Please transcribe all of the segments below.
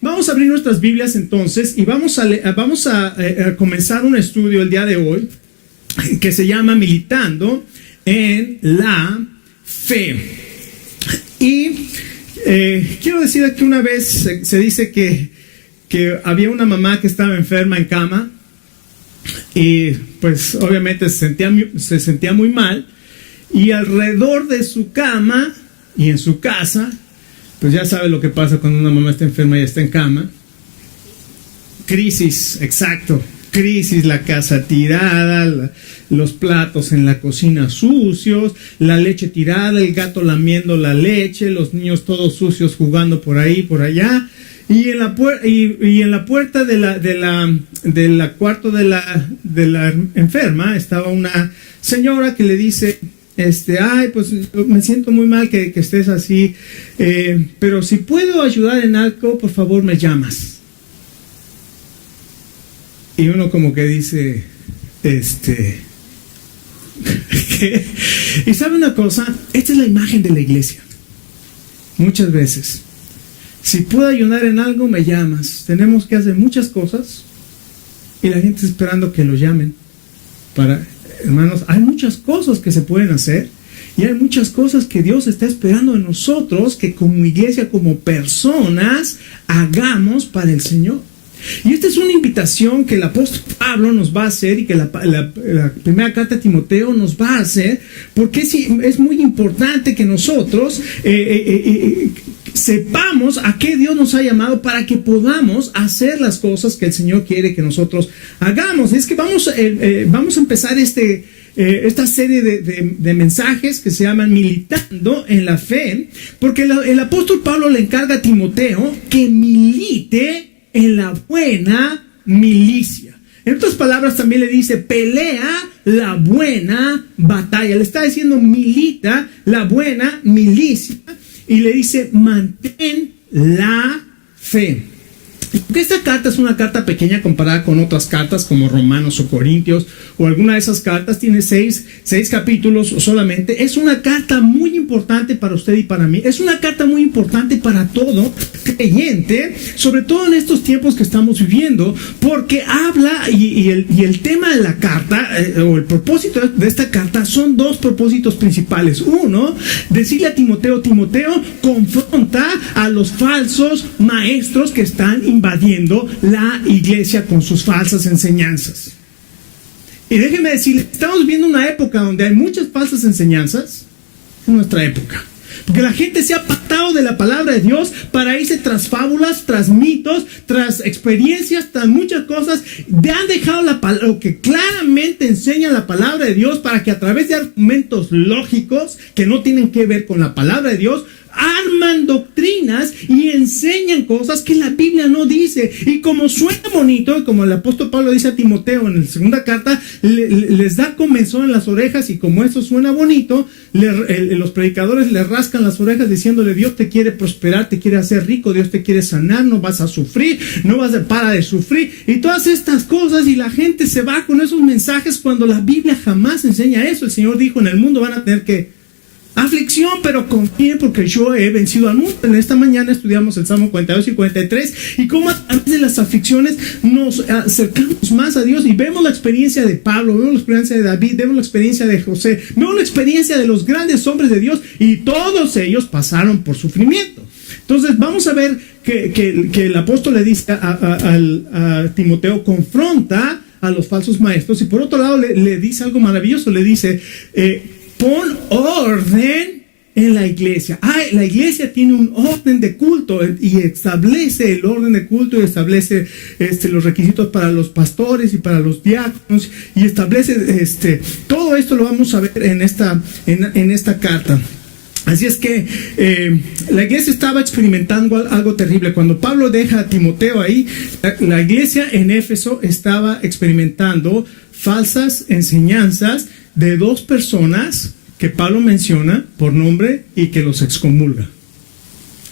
Vamos a abrir nuestras Biblias entonces y vamos a comenzar un estudio el día de hoy que se llama Militando en la Fe. Y quiero decir que una vez se dice que había una mamá que estaba enferma en cama y pues obviamente se sentía muy mal, y alrededor de su cama y en su casa, pues ya sabe lo que pasa cuando una mamá está enferma y está en cama. Crisis, exacto. Crisis, la casa tirada, los platos en la cocina sucios, la leche tirada, el gato lamiendo la leche, los niños todos sucios jugando por ahí, por allá. Y en la puerta del cuarto de la enferma estaba una señora que le dice: ay, pues me siento muy mal que estés así, pero si puedo ayudar en algo, por favor me llamas. Y uno como que dice, ¿qué? Y sabe una cosa, esta es la imagen de la iglesia. Muchas veces, si puedo ayudar en algo, me llamas. Tenemos que hacer muchas cosas y la gente está esperando que lo llamen. Hermanos, hay muchas cosas que se pueden hacer y hay muchas cosas que Dios está esperando de nosotros que como iglesia, como personas, hagamos para el Señor. Y esta es una invitación que el apóstol Pablo nos va a hacer y que la primera carta a Timoteo nos va a hacer, porque es muy importante que nosotros sepamos a qué Dios nos ha llamado para que podamos hacer las cosas que el Señor quiere que nosotros hagamos. Es que vamos a empezar esta serie de mensajes que se llaman Militando en la Fe, porque el apóstol Pablo le encarga a Timoteo que milite en la buena milicia. En otras palabras, también le dice: pelea la buena batalla. Le está diciendo: milita la buena milicia. Y le dice: mantén la fe. Porque esta carta es una carta pequeña comparada con otras cartas como Romanos o Corintios o alguna de esas cartas. Tiene seis capítulos solamente. Es una carta muy importante para usted y para mí. Es una carta muy importante para todo creyente, sobre todo en estos tiempos que estamos viviendo, porque habla y el tema de la carta o el propósito de esta carta son dos propósitos principales. Uno, decirle a Timoteo: confronta a los falsos maestros que están invadiendo la iglesia con sus falsas enseñanzas. Y déjenme decirles, estamos viviendo una época donde hay muchas falsas enseñanzas. En nuestra época, porque la gente se ha apartado de la palabra de Dios para irse tras fábulas, tras mitos, tras experiencias, tras muchas cosas. Han dejado lo que claramente enseña la palabra de Dios, para que a través de argumentos lógicos que no tienen que ver con la palabra de Dios, arman doctrinas y enseñan cosas que la Biblia no dice. Y como suena bonito, como el apóstol Pablo dice a Timoteo en la segunda carta, les da comezón en las orejas, y como eso suena bonito, los predicadores le rascan las orejas diciéndole: Dios te quiere prosperar, te quiere hacer rico, Dios te quiere sanar, no vas a sufrir, para de sufrir, y todas estas cosas. Y la gente se va con esos mensajes cuando la Biblia jamás enseña eso. El Señor dijo: en el mundo van a tener aflicción, pero confíen porque yo he vencido al mundo. En esta mañana estudiamos el Salmo 42 y 43 y cómo a través de las aflicciones nos acercamos más a Dios, y vemos la experiencia de Pablo, vemos la experiencia de David, vemos la experiencia de José, vemos la experiencia de los grandes hombres de Dios, y todos ellos pasaron por sufrimiento. Entonces vamos a ver que el apóstol le dice a Timoteo: confronta a los falsos maestros, y por otro lado le dice algo maravilloso. Le dice: pon orden en la iglesia. La iglesia tiene un orden de culto, y establece el orden de culto, y establece los requisitos para los pastores y para los diáconos, y establece todo esto. Lo vamos a ver en esta carta. Así es que la iglesia estaba experimentando algo terrible. Cuando Pablo deja a Timoteo ahí, la iglesia en Éfeso estaba experimentando falsas enseñanzas de dos personas que Pablo menciona por nombre y que los excomulga.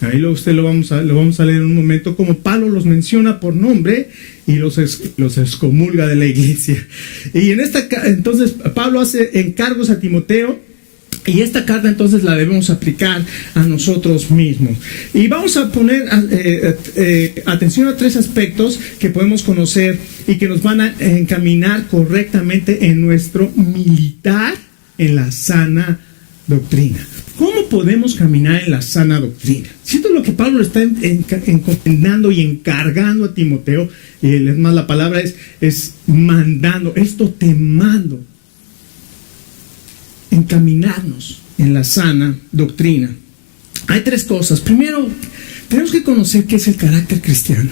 Ahí lo vamos a leer en un momento, como Pablo los menciona por nombre y los excomulga de la iglesia. Y entonces Pablo hace encargos a Timoteo Y esta carta entonces la debemos aplicar a nosotros mismos. Y vamos a poner atención a 3 aspectos que podemos conocer y que nos van a encaminar correctamente en nuestro militar en la sana doctrina. ¿Cómo podemos caminar en la sana doctrina? Si esto es lo que Pablo está encomendando y encargando a Timoteo, y es más, la palabra es mandando, esto te mando. Encaminarnos en la sana doctrina. Hay 3 cosas. Primero, tenemos que conocer qué es el carácter cristiano.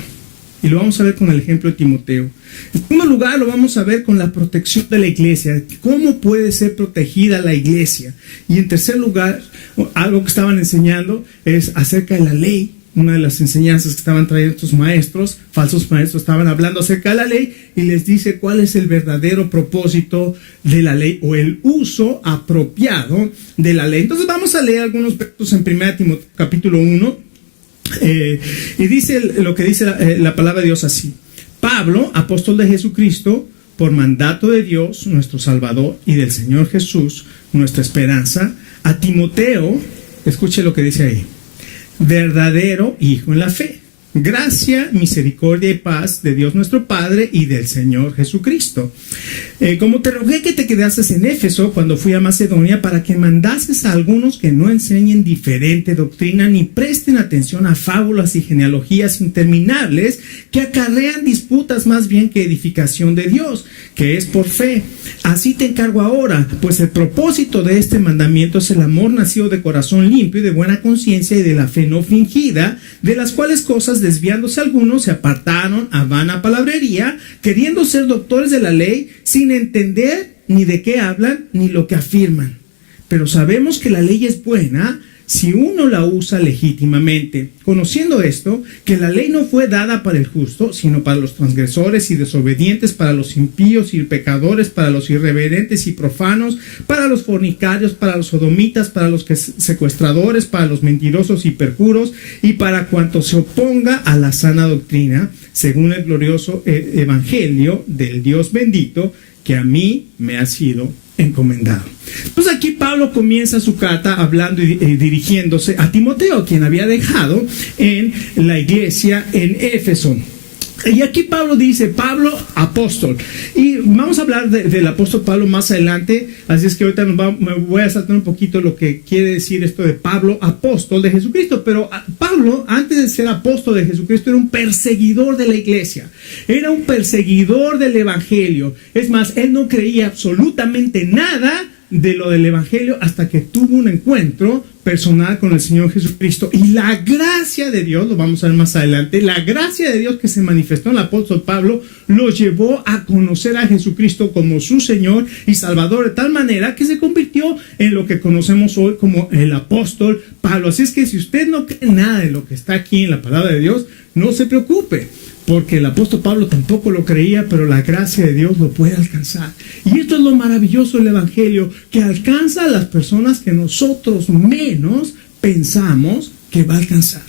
Y lo vamos a ver con el ejemplo de Timoteo. En segundo lugar, lo vamos a ver con la protección de la iglesia. ¿Cómo puede ser protegida la iglesia? Y en tercer lugar, algo que estaban enseñando es acerca de la ley. Una de las enseñanzas que estaban trayendo estos maestros, falsos maestros, estaban hablando acerca de la ley y les dice cuál es el verdadero propósito de la ley o el uso apropiado de la ley. Entonces vamos a leer algunos versos en 1 Timoteo capítulo 1 y dice lo que dice la palabra de Dios así: Pablo, apóstol de Jesucristo, por mandato de Dios, nuestro Salvador, y del Señor Jesús, nuestra esperanza, a Timoteo, escuche lo que dice ahí: verdadero hijo en la fe, gracia, misericordia y paz de Dios nuestro Padre y del Señor Jesucristo. Como te rogué que te quedases en Éfeso cuando fui a Macedonia, para que mandases a algunos que no enseñen diferente doctrina ni presten atención a fábulas y genealogías interminables que acarrean disputas más bien que edificación de Dios, que es por fe. Así te encargo ahora, pues el propósito de este mandamiento es el amor nacido de corazón limpio y de buena conciencia y de la fe no fingida, de las cuales cosas desviándose algunos se apartaron a vana palabrería, queriendo ser doctores de la ley, sin entender ni de qué hablan ni lo que afirman. Pero sabemos que la ley es buena si uno la usa legítimamente, conociendo esto, que la ley no fue dada para el justo, sino para los transgresores y desobedientes, para los impíos y pecadores, para los irreverentes y profanos, para los fornicarios, para los sodomitas, para los secuestradores, para los mentirosos y perjuros, y para cuanto se oponga a la sana doctrina, según el glorioso evangelio del Dios bendito, que a mí me ha sido encomendado. Pues aquí Pablo comienza su carta hablando y dirigiéndose a Timoteo, quien había dejado en la iglesia en Éfeso. Y aquí Pablo dice, Pablo, apóstol. Y vamos a hablar del apóstol Pablo más adelante, así es que ahorita me voy a saltar un poquito lo que quiere decir esto de Pablo, apóstol de Jesucristo. Pero Pablo, antes de ser apóstol de Jesucristo, era un perseguidor de la iglesia, era un perseguidor del evangelio. Es más, él no creía absolutamente nada de lo del evangelio hasta que tuvo un encuentro personal con el Señor Jesucristo, y la gracia de Dios, lo vamos a ver más adelante, la gracia de Dios que se manifestó en el apóstol Pablo lo llevó a conocer a Jesucristo como su Señor y Salvador, de tal manera que se convirtió en lo que conocemos hoy como el apóstol Pablo. Así es que si usted no cree nada de lo que está aquí en la palabra de Dios, no se preocupe, porque el apóstol Pablo tampoco lo creía, pero la gracia de Dios lo puede alcanzar. Y esto es lo maravilloso del evangelio, que alcanza a las personas que nosotros menos pensamos que va a alcanzar.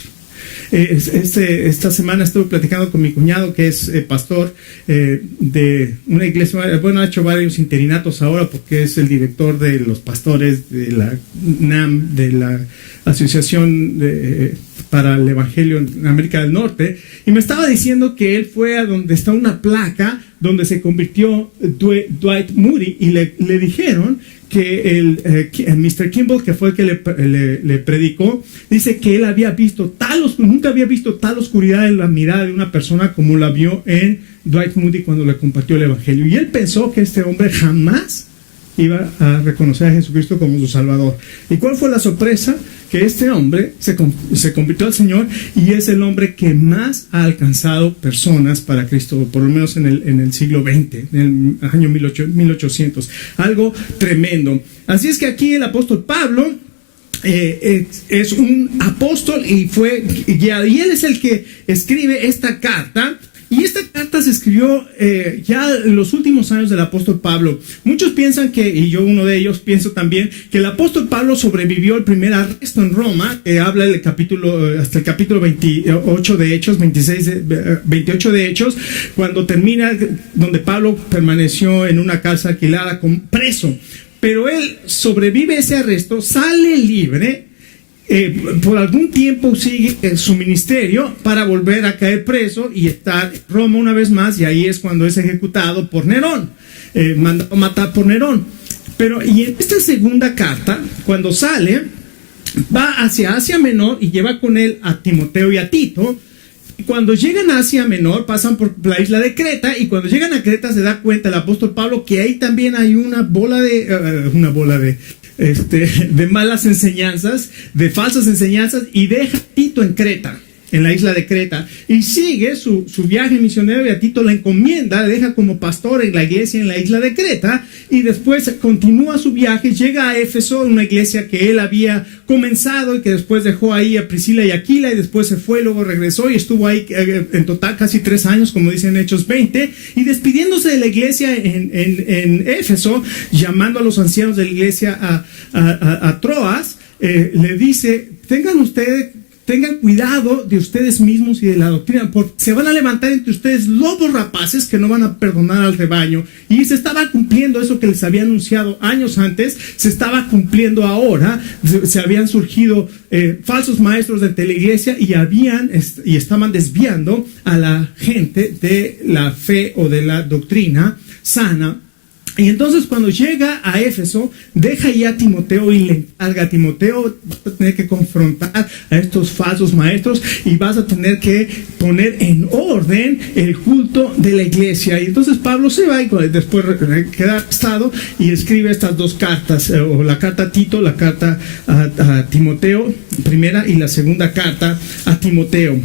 Esta semana estuve platicando con mi cuñado, que es pastor de una iglesia. Bueno, ha hecho varios interinatos ahora porque es el director de los pastores de la NAM, de la Asociación para el Evangelio en América del Norte, y me estaba diciendo que él fue a donde está una placa donde se convirtió Dwight Moody, y le dijeron que el Mr. Kimball, que fue el que le predicó, dice que él había visto nunca había visto tal oscuridad en la mirada de una persona como la vio en Dwight Moody cuando le compartió el evangelio. Y él pensó que este hombre jamás iba a reconocer a Jesucristo como su Salvador. ¿Y cuál fue la sorpresa? Que este hombre se convirtió al Señor, y es el hombre que más ha alcanzado personas para Cristo, por lo menos en el siglo XX, en el año 1800. Algo tremendo. Así es que aquí el apóstol Pablo es un apóstol y él es el que escribe esta carta. Y esta carta se escribió ya en los últimos años del apóstol Pablo. Muchos piensan y yo uno de ellos pienso también, que el apóstol Pablo sobrevivió el primer arresto en Roma, habla hasta el capítulo 28 de Hechos, 28 de Hechos, cuando termina, donde Pablo permaneció en una casa alquilada preso. pero él sobrevive ese arresto, sale libre, por algún tiempo sigue su ministerio para volver a caer preso y estar en Roma una vez más, y ahí es cuando es ejecutado por Nerón, mandado a matar por Nerón. Pero y en esta segunda carta, cuando sale, va hacia Asia Menor y lleva con él a Timoteo y a Tito. Y cuando llegan a Asia Menor, pasan por la isla de Creta, y cuando llegan a Creta se da cuenta el apóstol Pablo que ahí también hay una bola de malas enseñanzas, de falsas enseñanzas, y deja a Tito en Creta, en la isla de Creta, y sigue su viaje misionero, y a Tito la encomienda, le deja como pastor en la iglesia en la isla de Creta, y después continúa su viaje, llega a Éfeso, una iglesia que él había comenzado y que después dejó ahí a Priscila y Aquila, y después se fue, luego regresó y estuvo ahí en total casi 3 años, como dicen Hechos 20, y despidiéndose de la iglesia en Éfeso, llamando a los ancianos de la iglesia a Troas, le dice: tengan cuidado de ustedes mismos y de la doctrina, porque se van a levantar entre ustedes lobos rapaces que no van a perdonar al rebaño. Y se estaba cumpliendo eso que les había anunciado años antes, se estaba cumpliendo ahora. Se habían surgido falsos maestros de la iglesia y estaban desviando a la gente de la fe o de la doctrina sana. Y entonces cuando llega a Éfeso, deja ya a Timoteo y le encarga a Timoteo: vas a tener que confrontar a estos falsos maestros y vas a tener que poner en orden el culto de la iglesia. Y entonces Pablo se va y después queda arrestado y escribe estas 2 cartas, o la carta a Tito, la carta a Timoteo, primera, y la segunda carta a Timoteo.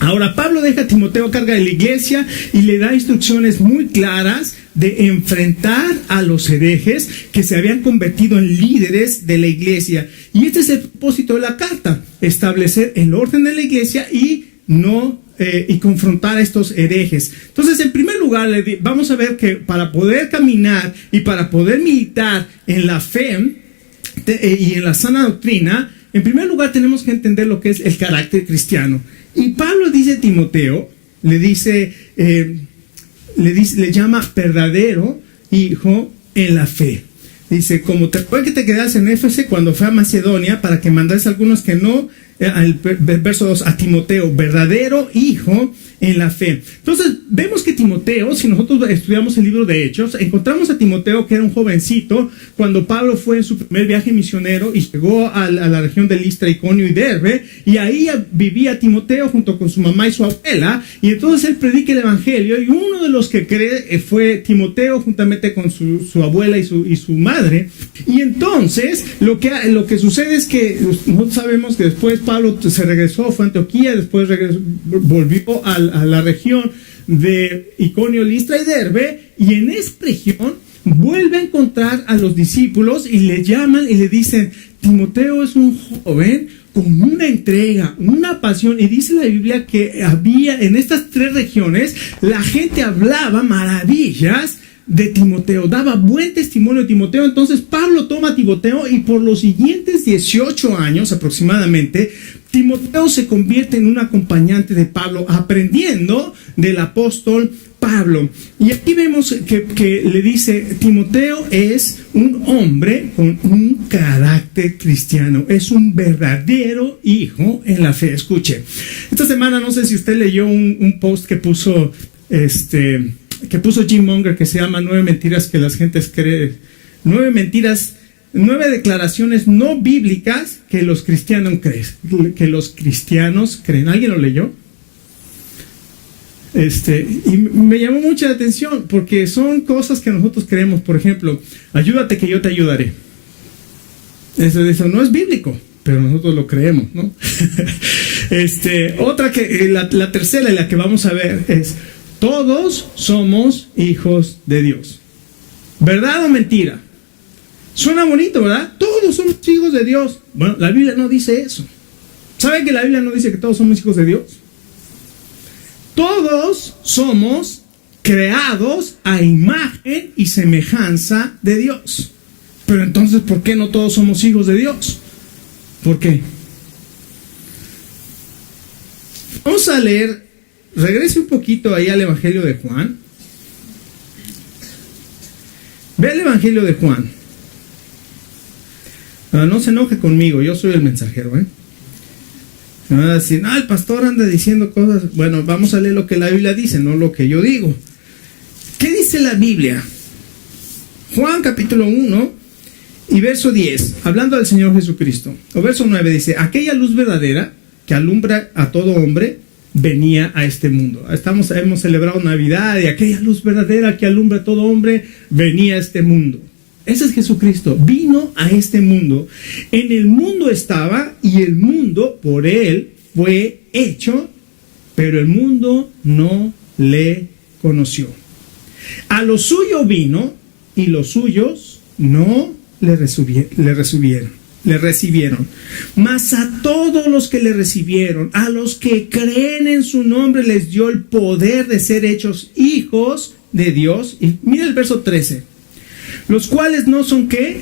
Ahora Pablo deja a Timoteo a cargo de la iglesia y le da instrucciones muy claras de enfrentar a los herejes que se habían convertido en líderes de la iglesia. Y este es el propósito de la carta: establecer el orden de la iglesia y confrontar a estos herejes. Entonces, en primer lugar, vamos a ver que para poder caminar y para poder militar en la fe y en la sana doctrina, en primer lugar tenemos que entender lo que es el carácter cristiano. Y Pablo dice a Timoteo, le llama verdadero hijo en la fe. Dice: como fue que te quedas en Éfeso cuando fue a Macedonia, para que mandase algunos que no, el verso 2, a Timoteo, verdadero hijo en la fe. Entonces vemos que Timoteo, si nosotros estudiamos el libro de Hechos, encontramos a Timoteo que era un jovencito cuando Pablo fue en su primer viaje misionero y llegó a la región de Listra, Iconio y Derbe, y ahí vivía Timoteo junto con su mamá y su abuela, y entonces él predica el evangelio, y uno de los que cree fue Timoteo juntamente con su abuela y su madre. Y entonces lo que sucede es que nosotros sabemos que después Pablo se regresó, fue a Antioquía, después volvió a la región de Iconio, Listra y Derbe, y en esa región vuelve a encontrar a los discípulos y le llaman y le dicen: Timoteo es un joven con una entrega, una pasión. Y dice la Biblia que había en estas 3 regiones, la gente hablaba maravillas de Timoteo, daba buen testimonio de Timoteo. Entonces Pablo toma a Timoteo, y por los siguientes 18 años aproximadamente, Timoteo se convierte en un acompañante de Pablo, aprendiendo del apóstol Pablo. Y aquí vemos que le dice: Timoteo es un hombre con un carácter cristiano, es un verdadero hijo en la fe. Escuche, esta semana no sé si usted leyó un post que puso Jim Munger, que se llama 9 mentiras que las gentes creen, 9 declaraciones no bíblicas que los cristianos creen. ¿Alguien lo leyó? Y me llamó mucha atención porque son cosas que nosotros creemos. Por ejemplo, ayúdate que yo te ayudaré. Eso no es bíblico, pero nosotros lo creemos, ¿no? Otra que la tercera y la que vamos a ver es: todos somos hijos de Dios. ¿Verdad o mentira? Suena bonito, ¿verdad? Todos somos hijos de Dios. Bueno, la Biblia no dice eso. ¿Saben que la Biblia no dice que todos somos hijos de Dios? Todos somos creados a imagen y semejanza de Dios. Pero entonces, ¿por qué no todos somos hijos de Dios? ¿Por qué? Vamos a leer, regrese un poquito ahí al Evangelio de Juan. Ve el Evangelio de Juan. No se enoje conmigo, yo soy el mensajero, ¿eh? Me van a decir, el pastor anda diciendo cosas. Bueno, vamos a leer lo que la Biblia dice, no lo que yo digo. ¿Qué dice la Biblia? Juan capítulo 1 y verso 10, hablando del Señor Jesucristo. O verso 9 dice, aquella luz verdadera que alumbra a todo hombre venía a este mundo. Hemos celebrado Navidad y aquella luz verdadera que alumbra a todo hombre venía a este mundo. Ese es Jesucristo, vino a este mundo. En el mundo estaba y el mundo por él fue hecho, pero el mundo no le conoció. A lo suyo vino y los suyos no le recibieron. Mas a todos los que le recibieron, a los que creen en su nombre, les dio el poder de ser hechos hijos de Dios. Y mira el verso 13. Los cuales no son ¿qué?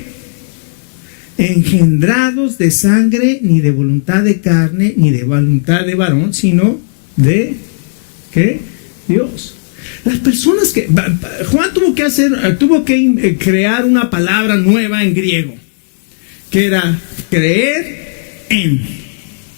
Engendrados de sangre, ni de voluntad de carne, ni de voluntad de varón, sino de ¿qué? Dios. Las personas que Juan tuvo que crear una palabra nueva en griego, que era creer en.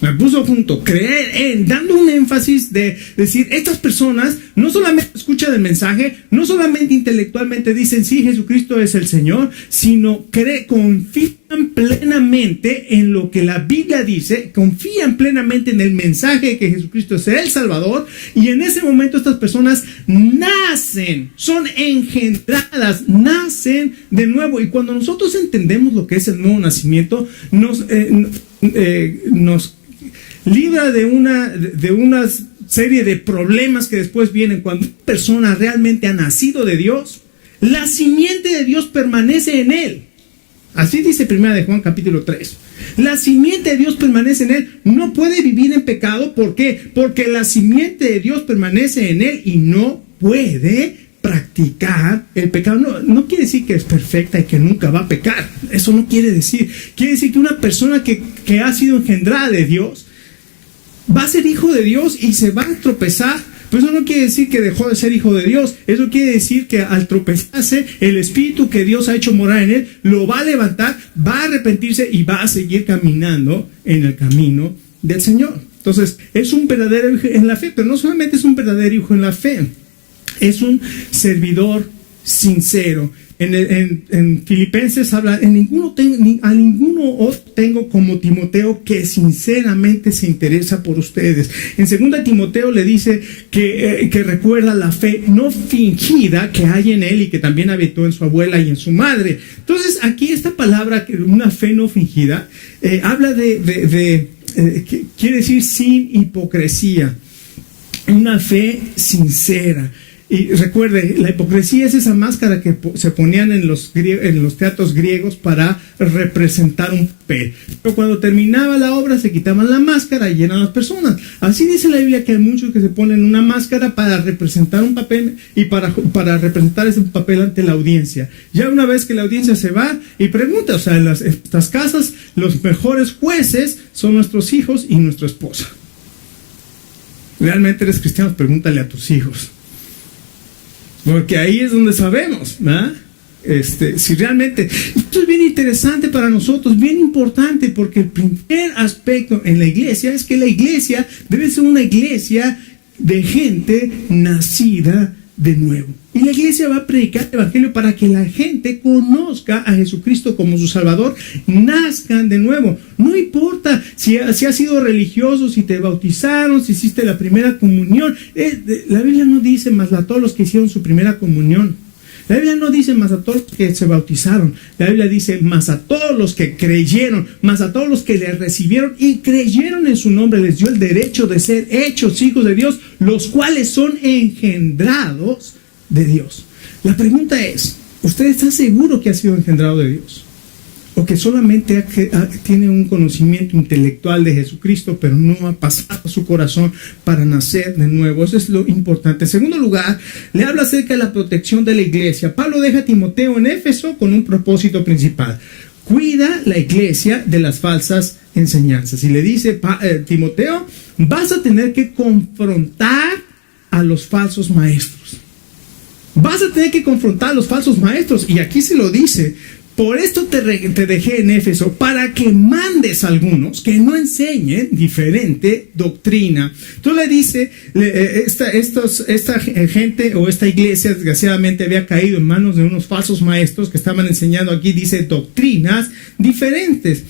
Me puso junto, creer en, dando un énfasis de decir, estas personas no solamente escuchan el mensaje, no solamente intelectualmente dicen, sí, Jesucristo es el Señor, sino confían plenamente en lo que la Biblia dice, confían plenamente en el mensaje de que Jesucristo es el Salvador, y en ese momento estas personas nacen, son engendradas, nacen de nuevo. Y cuando nosotros entendemos lo que es el nuevo nacimiento, nos libra de una serie de problemas que después vienen. Cuando una persona realmente ha nacido de Dios, la simiente de Dios permanece en él. Así dice 1 de Juan capítulo 3. La simiente de Dios permanece en él. No puede vivir en pecado. ¿Por qué? Porque la simiente de Dios permanece en él y no puede practicar el pecado. No quiere decir que es perfecta y que nunca va a pecar. Eso no quiere decir. Quiere decir que una persona que ha sido engendrada de Dios va a ser hijo de Dios y se va a tropezar. Pero eso no quiere decir que dejó de ser hijo de Dios. Eso quiere decir que al tropezarse, el Espíritu que Dios ha hecho morar en él lo va a levantar, va a arrepentirse y va a seguir caminando en el camino del Señor. Entonces, es un verdadero hijo en la fe, pero no solamente es un verdadero hijo en la fe, es un servidor sincero. En Filipenses habla, a ninguno tengo como Timoteo, que sinceramente se interesa por ustedes. En 2 Timoteo le dice que recuerda la fe no fingida que hay en él y que también habitó en su abuela y en su madre. Entonces aquí esta palabra, una fe no fingida, habla quiere decir sin hipocresía, una fe sincera. Y recuerde, la hipocresía es esa máscara que se ponían en los teatros griegos para representar un papel. Pero cuando terminaba la obra se quitaban la máscara y eran las personas. Así dice la Biblia que hay muchos que se ponen una máscara para representar un papel y para representar ese papel ante la audiencia. Ya una vez que la audiencia se va y pregunta, o sea, en estas casas los mejores jueces son nuestros hijos y nuestra esposa. ¿Realmente eres cristiano? Pregúntale a tus hijos. Porque ahí es donde sabemos, ¿verdad? Si realmente... Esto es bien interesante para nosotros, bien importante, porque el primer aspecto en la iglesia es que la iglesia debe ser una iglesia de gente nacida de nuevo. Y la iglesia va a predicar el evangelio para que la gente conozca a Jesucristo como su Salvador, nazcan de nuevo. No importa si has sido religioso, si te bautizaron, si hiciste la primera comunión. La Biblia no dice más a todos los que hicieron su primera comunión. La Biblia no dice más a todos los que se bautizaron. La Biblia dice más a todos los que creyeron, más a todos los que le recibieron y creyeron en su nombre. Les dio el derecho de ser hechos hijos de Dios, los cuales son engendrados de Dios. La pregunta es, ¿usted está seguro que ha sido engendrado de Dios? ¿O que solamente tiene un conocimiento intelectual de Jesucristo, pero no ha pasado a su corazón para nacer de nuevo? Eso es lo importante. En segundo lugar, le habla acerca de la protección de la iglesia. Pablo deja a Timoteo en Éfeso con un propósito principal. Cuida la iglesia de las falsas enseñanzas. Y le dice, Timoteo, vas a tener que confrontar a los falsos maestros. Vas a tener que confrontar a los falsos maestros. Y aquí se lo dice por esto te dejé en Éfeso, para que mandes a algunos que no enseñen diferente doctrina. Entonces le dice, esta gente o esta iglesia desgraciadamente había caído en manos de unos falsos maestros que estaban enseñando aquí, dice, doctrinas diferentes.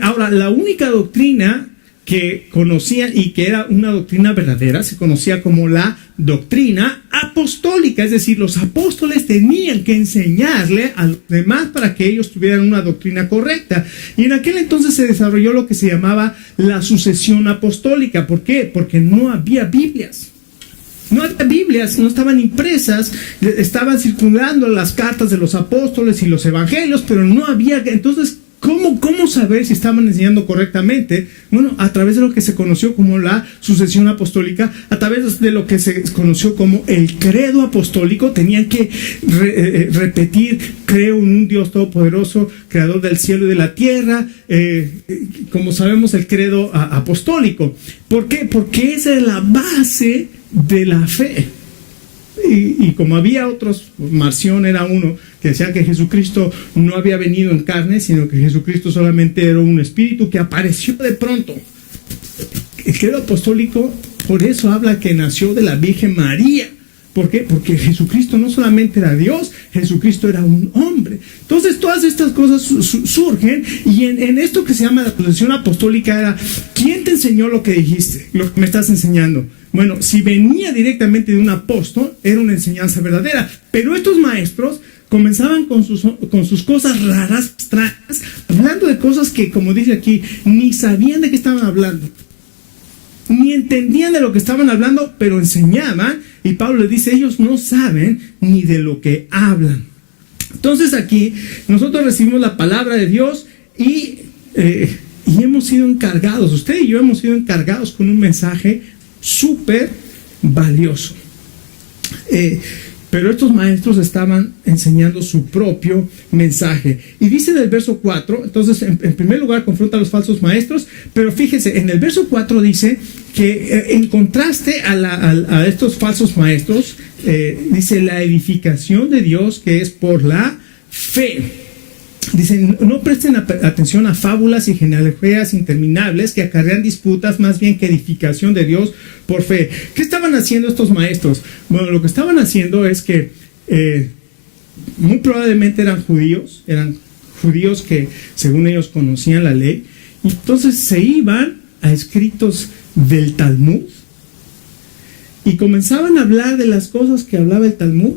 Ahora, la única doctrina que conocían y que era una doctrina verdadera se conocía como la doctrina apostólica, es decir, los apóstoles tenían que enseñarle a los demás para que ellos tuvieran una doctrina correcta. Y en aquel entonces se desarrolló lo que se llamaba la sucesión apostólica. ¿Por qué? Porque no había Biblias. No había Biblias, no estaban impresas, estaban circulando las cartas de los apóstoles y los evangelios, pero no había. Entonces, ¿cómo saber si estaban enseñando correctamente? Bueno, a través de lo que se conoció como la sucesión apostólica, a través de lo que se conoció como el credo apostólico. Tenían que repetir: creo en un Dios todopoderoso, creador del cielo y de la tierra, como sabemos, el credo apostólico. ¿Por qué? Porque esa es la base de la fe. Y como había otros, Marción era uno que decía que Jesucristo no había venido en carne, sino que Jesucristo solamente era un espíritu que apareció de pronto. El credo apostólico por eso habla que nació de la Virgen María. ¿Por qué? Porque Jesucristo no solamente era Dios, Jesucristo era un hombre. Entonces todas estas cosas surgen, y en esto que se llama la sucesión apostólica era: ¿quién te enseñó lo que dijiste, lo que me estás enseñando? Bueno, si venía directamente de un apóstol, era una enseñanza verdadera. Pero estos maestros comenzaban con sus cosas raras, extrañas, hablando de cosas que, como dice aquí, ni sabían de qué estaban hablando, ni entendían de lo que estaban hablando, pero enseñaban. Y Pablo les dice: ellos no saben ni de lo que hablan. Entonces aquí nosotros recibimos la palabra de Dios y hemos sido encargados, usted y yo hemos sido encargados con un mensaje súper valioso. Pero estos maestros estaban enseñando su propio mensaje. Y dice en el verso 4, entonces en primer lugar confronta a los falsos maestros, pero fíjese, en el verso 4 dice que en contraste a estos falsos maestros, dice la edificación de Dios que es por la fe. Dicen: no presten atención a fábulas y genealogías interminables que acarrean disputas, más bien que edificación de Dios por fe. ¿Qué estaban haciendo estos maestros? Bueno, lo que estaban haciendo es que muy probablemente eran judíos que según ellos conocían la ley, y entonces se iban a escritos del Talmud y comenzaban a hablar de las cosas que hablaba el Talmud.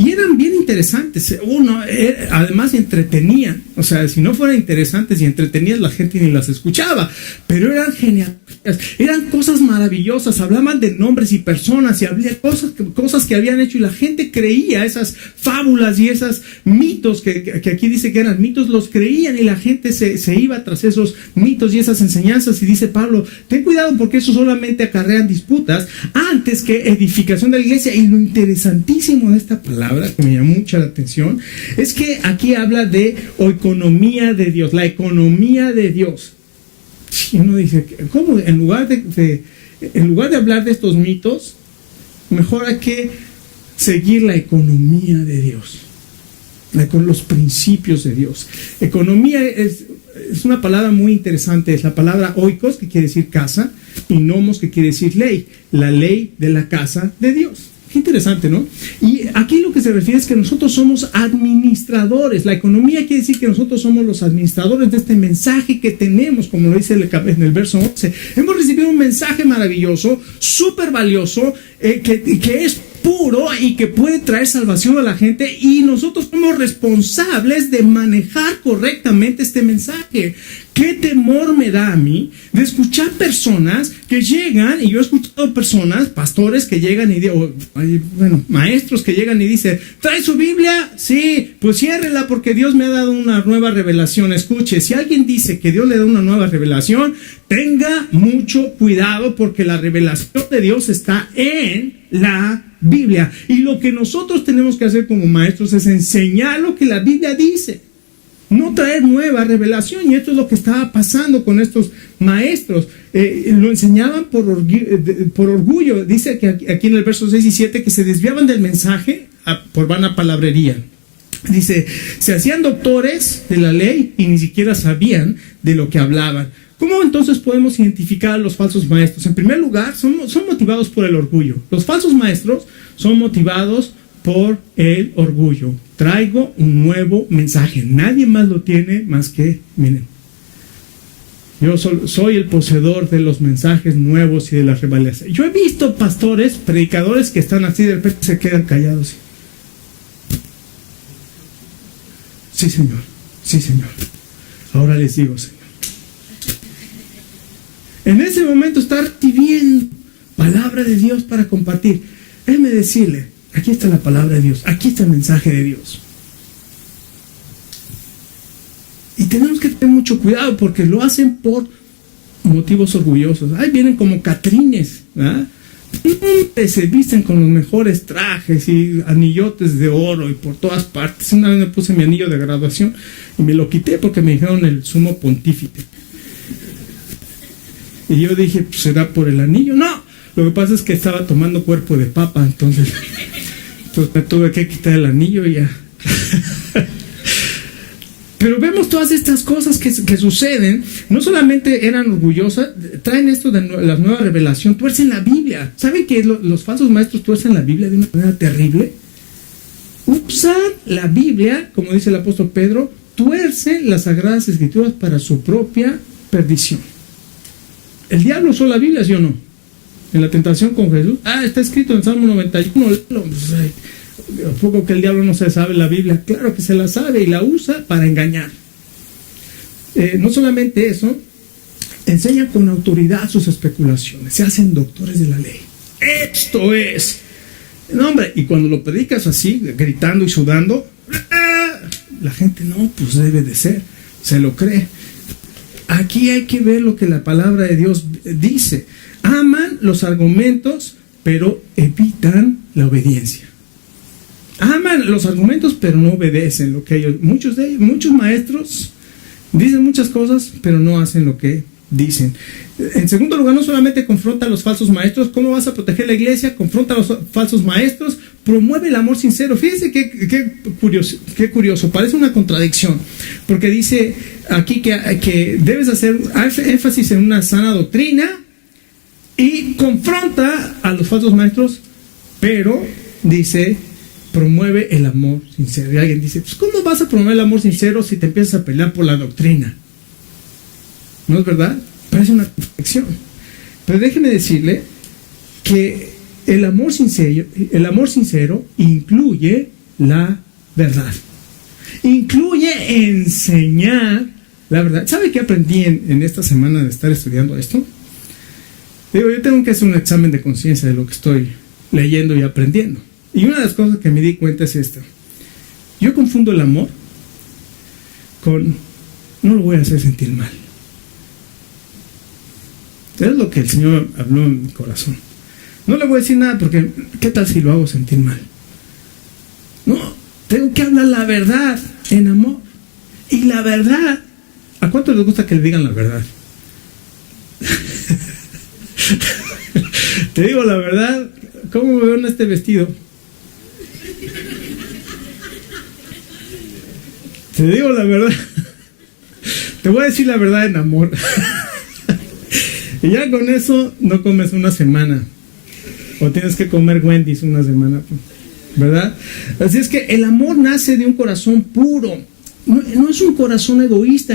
Y eran bien interesantes. Además entretenían. O sea, si no fueran interesantes y entretenidas, la gente ni las escuchaba. Pero eran geniales. Eran cosas maravillosas. Hablaban de nombres y personas y hablaban cosas que habían hecho. Y la gente creía esas fábulas y esos mitos que aquí dice que eran mitos. Los creían y la gente se iba tras esos mitos y esas enseñanzas. Y dice Pablo: ten cuidado, porque eso solamente acarrean disputas antes que edificación de la iglesia. Y lo interesantísimo de esta palabra, que me llamó mucha la atención, es que aquí habla de economía de Dios, la economía de Dios. Y uno dice: ¿cómo? En lugar de hablar de estos mitos, mejor hay que seguir la economía de Dios, con los principios de Dios. Economía es una palabra muy interesante. Es la palabra oikos, que quiere decir casa, y nomos, que quiere decir ley, la ley de la casa de Dios. Qué interesante, ¿no? Y aquí lo que se refiere es que nosotros somos administradores. La economía quiere decir que nosotros somos los administradores de este mensaje que tenemos, como lo dice en el verso 11. Hemos recibido un mensaje maravilloso, súper valioso, que es puro y que puede traer salvación a la gente, y nosotros somos responsables de manejar correctamente este mensaje. ¿Qué temor me da a mí de escuchar personas que llegan? Y yo he escuchado personas, pastores que llegan maestros que llegan y dicen: ¿trae su Biblia? Sí, pues ciérrela porque Dios me ha dado una nueva revelación. Escuche, si alguien dice que Dios le da una nueva revelación, tenga mucho cuidado, porque la revelación de Dios está en la Biblia. Y lo que nosotros tenemos que hacer como maestros es enseñar lo que la Biblia dice, no traer nueva revelación. Y esto es lo que estaba pasando con estos maestros. Lo enseñaban por orgullo. Dice que aquí en el verso 6 y 7 que se desviaban del mensaje por vana palabrería. Dice, se hacían doctores de la ley y ni siquiera sabían de lo que hablaban. ¿Cómo entonces podemos identificar a los falsos maestros? En primer lugar, son motivados por el orgullo. Los falsos maestros son motivados por el orgullo. Traigo un nuevo mensaje. Nadie más lo tiene más que, miren, yo soy el poseedor de los mensajes nuevos y de las revelaciones. Yo he visto pastores, predicadores que están así, de repente se quedan callados. Sí, Señor. Sí, Señor. Ahora les digo, Señor. En ese momento está recibiendo palabra de Dios para compartir. Déjeme decirle, aquí está la palabra de Dios, aquí está el mensaje de Dios. Y tenemos que tener mucho cuidado porque lo hacen por motivos orgullosos. Ahí vienen como catrines, ¿verdad? Se visten con los mejores trajes y anillotes de oro y por todas partes. Una vez me puse mi anillo de graduación y me lo quité porque me dijeron el sumo pontífice. Y yo dije, pues será por el anillo. No, lo que pasa es que estaba tomando cuerpo de papa, entonces me tuve que quitar el anillo y ya. Pero vemos todas estas cosas que suceden. No solamente eran orgullosas, traen esto de la nueva revelación, tuercen la Biblia. ¿Saben que los falsos maestros tuercen la Biblia de una manera terrible? Usan la Biblia, como dice el apóstol Pedro, tuercen las sagradas escrituras para su propia perdición. ¿El diablo usó la Biblia, sí o no? En la tentación con Jesús. Está escrito en Salmo 91. ¿A poco que el diablo no se sabe la Biblia? Claro que se la sabe y la usa para engañar. No solamente eso, enseñan con autoridad sus especulaciones. Se hacen doctores de la ley. Esto es. No, hombre, y cuando lo predicas así, gritando y sudando, la gente no, pues debe de ser. Se lo cree. Aquí hay que ver lo que la palabra de Dios dice. Aman los argumentos, pero evitan la obediencia. Aman los argumentos, pero no obedecen lo que ellos. Muchos maestros dicen muchas cosas, pero no hacen lo que dicen. En segundo lugar, no solamente confronta a los falsos maestros. ¿Cómo vas a proteger la iglesia? Confronta a los falsos maestros. Promueve el amor sincero. Fíjense qué curioso. Parece una contradicción. Porque dice aquí que debes hacer énfasis en una sana doctrina y confronta a los falsos maestros, pero dice, promueve el amor sincero. Y alguien dice, pues ¿cómo vas a promover el amor sincero si te empiezas a pelear por la doctrina? ¿No es verdad? Parece una contradicción. Pero déjeme decirle que el amor sincero incluye la verdad. Incluye enseñar la verdad. ¿Sabe qué aprendí en esta semana de estar estudiando esto? Digo, yo tengo que hacer un examen de conciencia de lo que estoy leyendo y aprendiendo. Y una de las cosas que me di cuenta es esta. Yo confundo el amor con no lo voy a hacer sentir mal. Es lo que el Señor habló en mi corazón. No le voy a decir nada porque ¿qué tal si lo hago sentir mal? No, tengo que hablar la verdad en amor. Y la verdad, ¿a cuánto les gusta que le digan la verdad? Te digo la verdad, ¿cómo me veo en este vestido? Te digo la verdad. Te voy a decir la verdad en amor. Y ya con eso no comes una semana. O tienes que comer Wendy's una semana, ¿verdad? Así es que el amor nace de un corazón puro. No es un corazón egoísta.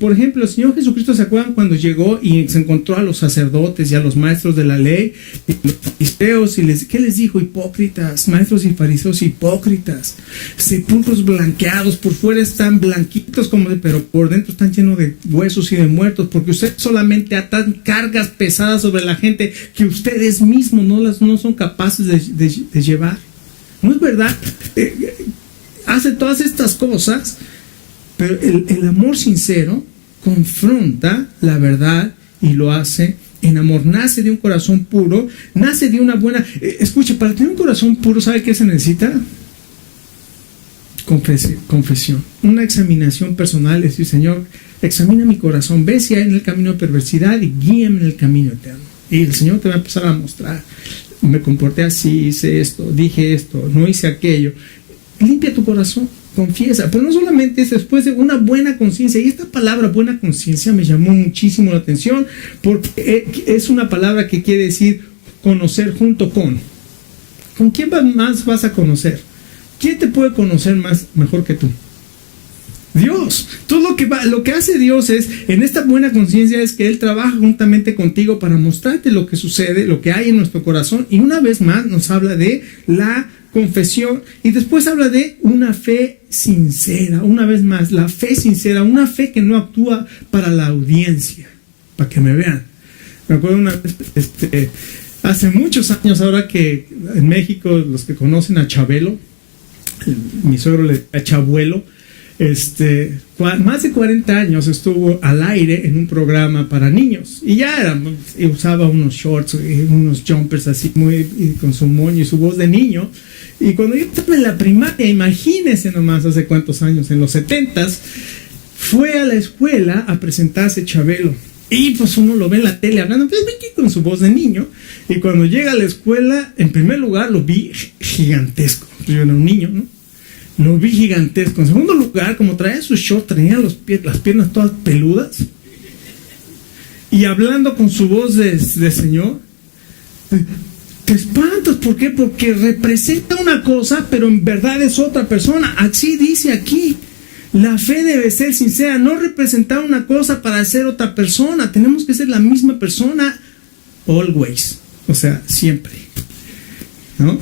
Por ejemplo, el Señor Jesucristo, ¿se acuerdan cuando llegó y se encontró a los sacerdotes y a los maestros de la ley, y los fariseos, y ¿qué les dijo? Hipócritas, maestros y fariseos hipócritas, sepulcros blanqueados, por fuera están blanquitos pero por dentro están llenos de huesos y de muertos, porque ustedes solamente atan cargas pesadas sobre la gente que ustedes mismos no son capaces de llevar. ¿No es verdad? Hace todas estas cosas. Pero el amor sincero confronta la verdad y lo hace en amor. Nace de un corazón puro, nace de una buena... escuche, para tener un corazón puro, ¿sabe qué se necesita? Confesión. Una examinación personal. Decir, Señor, examina mi corazón, ve si hay en el camino de perversidad y guíame en el camino eterno. Y el Señor te va a empezar a mostrar. Me comporté así, hice esto, dije esto, no hice aquello. Limpia tu corazón. confiesa. Pero no solamente es después de una buena conciencia. Y esta palabra buena conciencia me llamó muchísimo la atención porque es una palabra que quiere decir conocer junto con. ¿Con quién más vas a conocer? ¿Quién te puede conocer mejor que tú? Dios. Todo lo que hace Dios es, en esta buena conciencia, es que Él trabaja juntamente contigo para mostrarte lo que sucede, lo que hay en nuestro corazón. Y una vez más nos habla de la confesión y después habla de una fe sincera. Una vez más, la fe sincera, una fe que no actúa para la audiencia, para que me vean. Me acuerdo una vez, hace muchos años, ahora que en México, los que conocen a Chabelo, mi suegro le a Chabuelo, más de 40 años estuvo al aire en un programa para niños y ya usaba unos shorts y unos jumpers así con su moño y su voz de niño. Y cuando yo estaba en la primaria, imagínense nomás hace cuántos años, en los 70s, fue a la escuela a presentarse Chabelo. Y pues uno lo ve en la tele hablando con su voz de niño. Y cuando llega a la escuela, en primer lugar lo vi gigantesco. Yo era un niño, ¿no? Lo vi gigantesco. En segundo lugar, como traía su short, tenía las piernas todas peludas. Y hablando con su voz de señor. Te espantas, ¿por qué? Porque representa una cosa, pero en verdad es otra persona. Así dice aquí. La fe debe ser sincera, no representar una cosa para ser otra persona. Tenemos que ser la misma persona always, o sea, siempre, ¿no?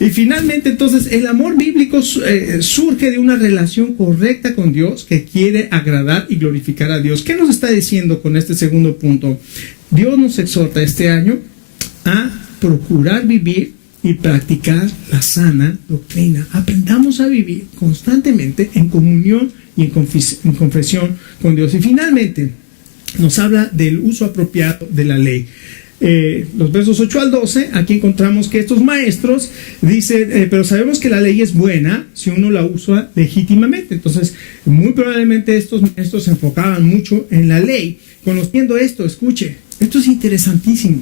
Y finalmente, entonces, el amor bíblico surge de una relación correcta con Dios que quiere agradar y glorificar a Dios. ¿Qué nos está diciendo con este segundo punto? Dios nos exhorta este año a procurar vivir y practicar la sana doctrina. Aprendamos a vivir constantemente en comunión y en confesión con Dios. Y finalmente nos habla del uso apropiado de la ley. Los versos 8 al 12, aquí encontramos que estos maestros dicen, pero sabemos que la ley es buena si uno la usa legítimamente. Entonces, muy probablemente estos maestros se enfocaban mucho en la ley. Conociendo esto, escuche, esto es interesantísimo.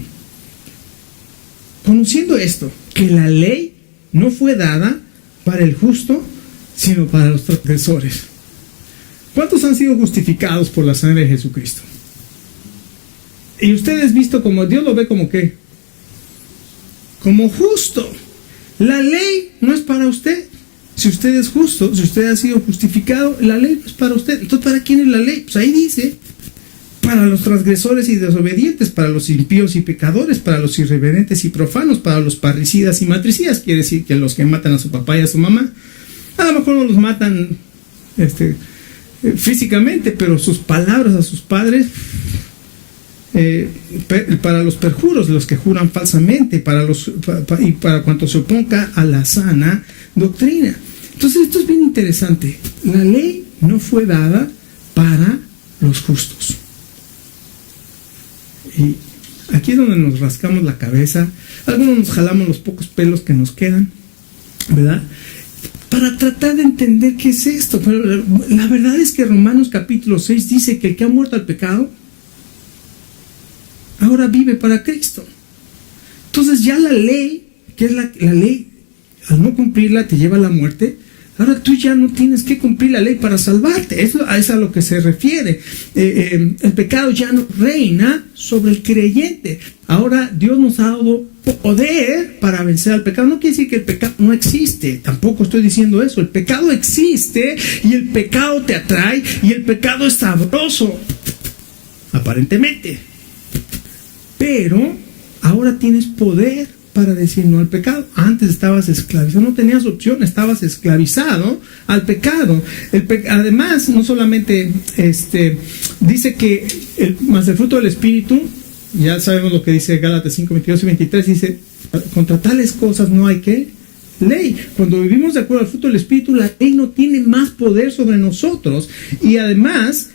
Conociendo esto, que la ley no fue dada para el justo, sino para los transgresores. ¿Cuántos han sido justificados por la sangre de Jesucristo? Y ustedes visto como Dios lo ve como qué? Como justo. La ley no es para usted. Si usted es justo, si usted ha sido justificado, la ley no es para usted. Entonces, ¿para quién es la ley? Pues ahí dice, para los transgresores y desobedientes, para los impíos y pecadores, para los irreverentes y profanos, para los parricidas y matricidas. Quiere decir que los que matan a su papá y a su mamá, a lo mejor no los matan físicamente, pero sus palabras a sus padres, para los perjuros, los que juran falsamente, y para cuanto se oponga a la sana doctrina. Entonces esto es bien interesante. La ley no fue dada para los justos. Y aquí es donde nos rascamos la cabeza, algunos nos jalamos los pocos pelos que nos quedan, ¿verdad? Para tratar de entender qué es esto. Pero la verdad es que Romanos capítulo 6 dice que el que ha muerto al pecado, ahora vive para Cristo. Entonces ya la ley, que es la ley, al no cumplirla te lleva a la muerte. Ahora tú ya no tienes que cumplir la ley para salvarte. Eso es a lo que se refiere. El pecado ya no reina sobre el creyente. Ahora Dios nos ha dado poder para vencer al pecado. No quiere decir que el pecado no existe. Tampoco estoy diciendo eso. El pecado existe y el pecado te atrae y el pecado es sabroso, aparentemente. Pero ahora tienes poder para decir no al pecado. Antes estabas esclavizado, no tenías opción, estabas esclavizado al pecado. Además, no solamente dice que más el fruto del Espíritu, ya sabemos lo que dice Gálatas 5, 22 y 23, dice, contra tales cosas no hay que ley. Cuando vivimos de acuerdo al fruto del Espíritu, la ley no tiene más poder sobre nosotros. Y además,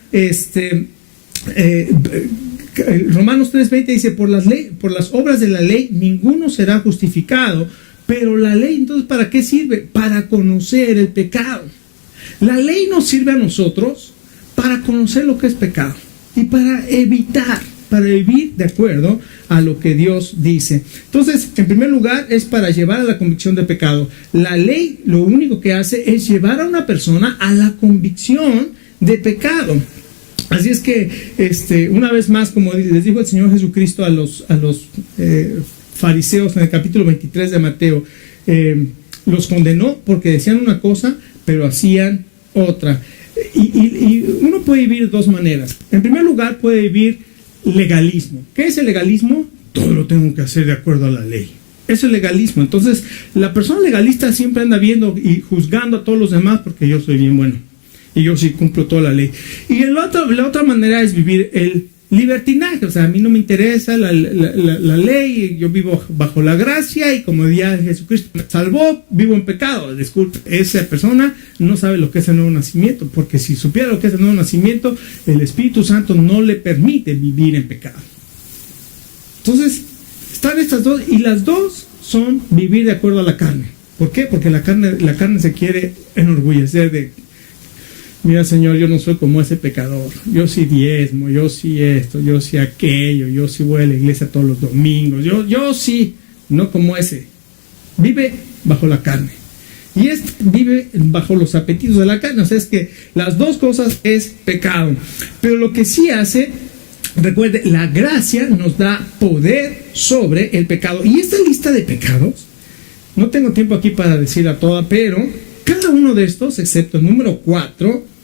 Romanos 3:20 dice, por las obras de la ley ninguno será justificado. Pero la ley, entonces, ¿para qué sirve? Para conocer el pecado. La ley nos sirve a nosotros para conocer lo que es pecado y para evitar para vivir de acuerdo a lo que Dios dice. Entonces, en primer lugar, es para llevar a la convicción de pecado. La ley lo único que hace es llevar a una persona a la convicción de pecado. Así es que, una vez más, como les dijo el Señor Jesucristo a los fariseos en el capítulo 23 de Mateo, los condenó porque decían una cosa, pero hacían otra. Y uno puede vivir de dos maneras. En primer lugar, puede vivir legalismo. ¿Qué es el legalismo? Todo lo tengo que hacer de acuerdo a la ley. Eso es el legalismo. Entonces, la persona legalista siempre anda viendo y juzgando a todos los demás porque yo soy bien bueno y yo sí cumplo toda la ley. Y la otra manera es vivir el libertinaje. O sea, a mí no me interesa la ley, yo vivo bajo la gracia y como ya Jesucristo me salvó, vivo en pecado. Disculpe, esa persona no sabe lo que es el nuevo nacimiento, porque si supiera lo que es el nuevo nacimiento, el Espíritu Santo no le permite vivir en pecado. Entonces, están estas dos, y las dos son vivir de acuerdo a la carne. ¿Por qué? Porque la carne se quiere enorgullecer de: mira, Señor, yo no soy como ese pecador. Yo sí diezmo, yo sí esto, yo sí aquello, yo sí voy a la iglesia todos los domingos. Yo sí, no como ese. Vive bajo la carne. Y vive bajo los apetitos de la carne. O sea, es que las dos cosas es pecado. Pero lo que sí hace, recuerde, la gracia nos da poder sobre el pecado. Y esta lista de pecados, no tengo tiempo aquí para decirla toda, pero cada uno de estos, excepto el número 4,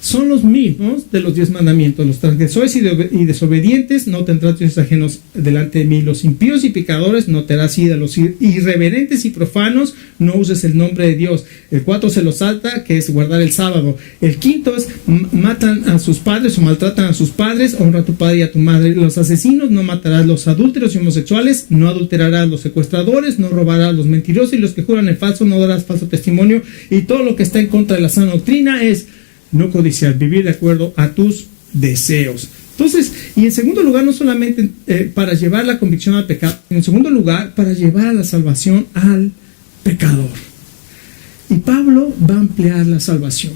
son los mismos de los 10 mandamientos. Los transgresores y desobedientes no tendrás dioses ajenos delante de mí. Los impíos y pecadores no te harás ida. Los irreverentes y profanos no uses el nombre de Dios. El 4 se lo salta, que es guardar el sábado. El 5 es matan a sus padres o maltratan a sus padres. Honra a tu padre y a tu madre. Los asesinos no matarás. Los adúlteros y homosexuales no adulterarás. Los secuestradores no robarás. Los mentirosos y los que juran en falso no darás falso testimonio. Y todo lo que está en contra de la sana doctrina es no codiciar, vivir de acuerdo a tus deseos. Entonces, y en segundo lugar, no solamente para llevar la convicción al pecado, en segundo lugar, para llevar a la salvación al pecador. Y Pablo va a ampliar la salvación.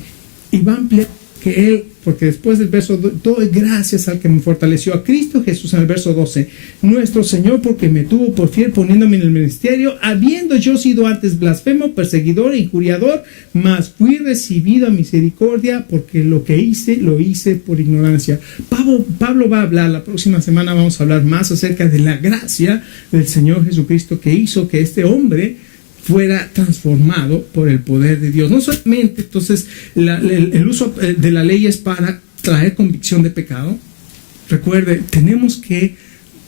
Y va a ampliar que él, porque después del verso, doy gracias al que me fortaleció, a Cristo Jesús, en el verso 12, nuestro Señor, porque me tuvo por fiel poniéndome en el ministerio, habiendo yo sido antes blasfemo, perseguidor e injuriador, mas fui recibido a misericordia, porque lo que hice, lo hice por ignorancia. Pablo va a hablar, la próxima semana vamos a hablar más acerca de la gracia del Señor Jesucristo, que hizo que este hombre fuera transformado por el poder de Dios. No solamente, entonces, el uso de la ley es para traer convicción de pecado. Recuerde, tenemos que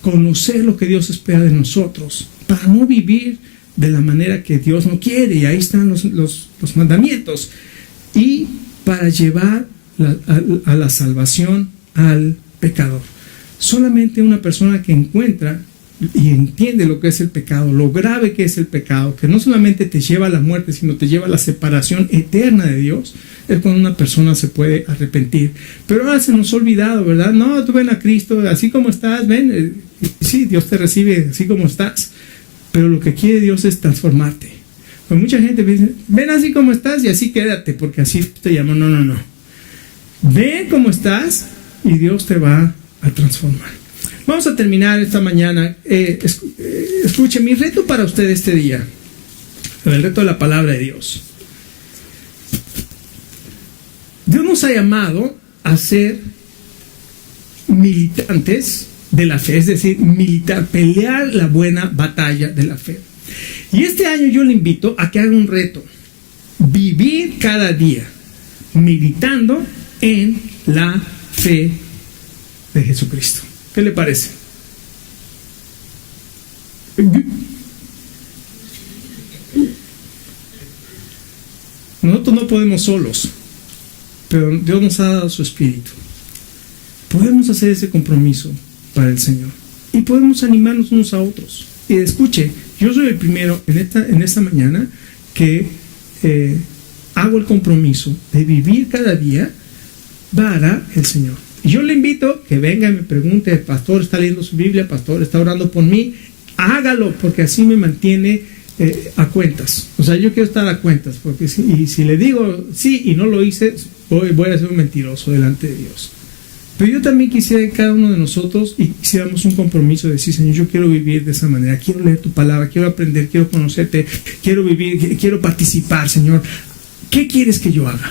conocer lo que Dios espera de nosotros para no vivir de la manera que Dios no quiere. Y ahí están los mandamientos. Y para llevar a la salvación al pecador. Solamente una persona que encuentra y entiende lo que es el pecado, lo grave que es el pecado, que no solamente te lleva a la muerte, sino te lleva a la separación eterna de Dios, es cuando una persona se puede arrepentir. Pero ahora se nos ha olvidado, ¿verdad? No, tú ven a Cristo, así como estás, ven, sí, Dios te recibe así como estás, pero lo que quiere Dios es transformarte. Pues mucha gente dice, ven así como estás y así quédate, porque así te llamo. No. Ven como estás y Dios te va a transformar. Vamos a terminar esta mañana. Escuche, mi reto para usted este día, el reto de la palabra de Dios. Dios nos ha llamado a ser militantes de la fe, es decir, pelear la buena batalla de la fe. Y este año yo le invito a que haga un reto: vivir cada día militando en la fe de Jesucristo. ¿Qué le parece? Nosotros no podemos solos, pero Dios nos ha dado su Espíritu. Podemos hacer ese compromiso para el Señor y podemos animarnos unos a otros. Y escuche, yo soy el primero en esta mañana que hago el compromiso de vivir cada día para el Señor. Y yo le invito que venga y me pregunte: pastor, ¿está leyendo su Biblia? Pastor, ¿está orando por mí? Hágalo, porque así me mantiene a cuentas. O sea, yo quiero estar a cuentas, porque si le digo sí y no lo hice, voy a ser un mentiroso delante de Dios. Pero yo también quisiera que cada uno de nosotros hiciéramos un compromiso de decir, Señor, yo quiero vivir de esa manera, quiero leer tu palabra, quiero aprender, quiero conocerte, quiero vivir, quiero participar, Señor. ¿Qué quieres que yo haga?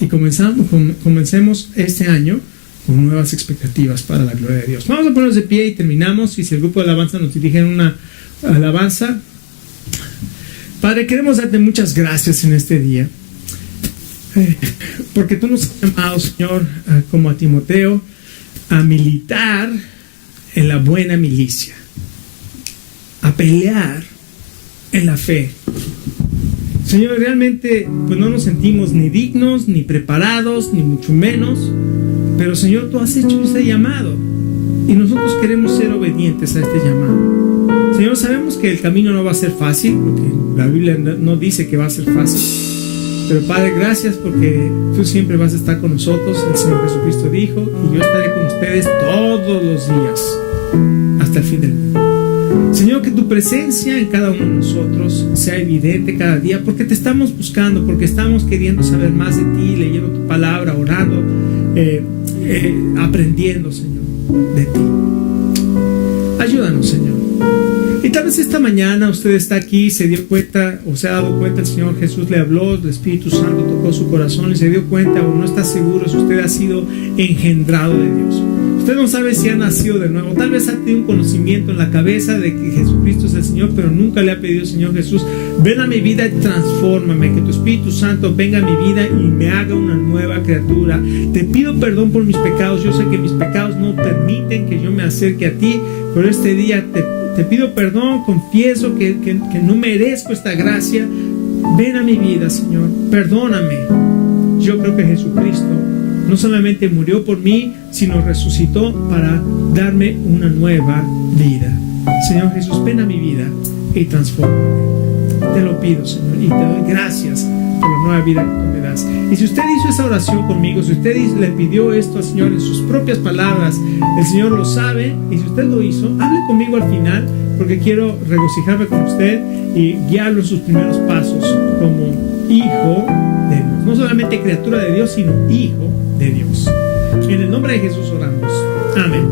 Y comencemos este año con nuevas expectativas para la gloria de Dios. Vamos a ponernos de pie y terminamos. Y si el grupo de alabanza nos dirige en una alabanza. Padre, queremos darte muchas gracias en este día. Porque tú nos has llamado, Señor, como a Timoteo, a militar en la buena milicia, a pelear en la fe. Señor, realmente pues no nos sentimos ni dignos, ni preparados, ni mucho menos, pero Señor, tú has hecho este llamado y nosotros queremos ser obedientes a este llamado. Señor, sabemos que el camino no va a ser fácil, porque la Biblia no dice que va a ser fácil, pero Padre, gracias porque tú siempre vas a estar con nosotros. El Señor Jesucristo dijo, y yo estaré con ustedes todos los días hasta el fin del mundo. Señor, que tu presencia en cada uno de nosotros sea evidente cada día, porque te estamos buscando, porque estamos queriendo saber más de ti, leyendo tu palabra, orando, aprendiendo, Señor, de ti. Ayúdanos, Señor. Y tal vez esta mañana usted está aquí, se dio cuenta o se ha dado cuenta, el Señor Jesús le habló, el Espíritu Santo tocó su corazón y se dio cuenta, o no está seguro si usted ha sido engendrado de Dios. Usted no sabe si ha nacido de nuevo. Tal vez ha tenido un conocimiento en la cabeza de que Jesucristo es el Señor, pero nunca le ha pedido, Señor Jesús, ven a mi vida y transfórmame, que tu Espíritu Santo venga a mi vida y me haga una nueva criatura. Te pido perdón por mis pecados. Yo sé que mis pecados no permiten que yo me acerque a ti, pero este día te pido perdón, confieso que no merezco esta gracia. Ven a mi vida, Señor, perdóname. Yo creo que Jesucristo no solamente murió por mí, sino resucitó para darme una nueva vida. Señor Jesús, ven a mi vida y transfórmame. Te lo pido, Señor, y te doy gracias por la nueva vida que tú me das. Y si usted hizo esa oración conmigo, si usted le pidió esto al Señor en sus propias palabras, el Señor lo sabe, y si usted lo hizo, hable conmigo al final, porque quiero regocijarme con usted y guiarlo en sus primeros pasos como hijo de Dios. No solamente criatura de Dios, sino hijo de Dios. En el nombre de Jesús oramos. Amén.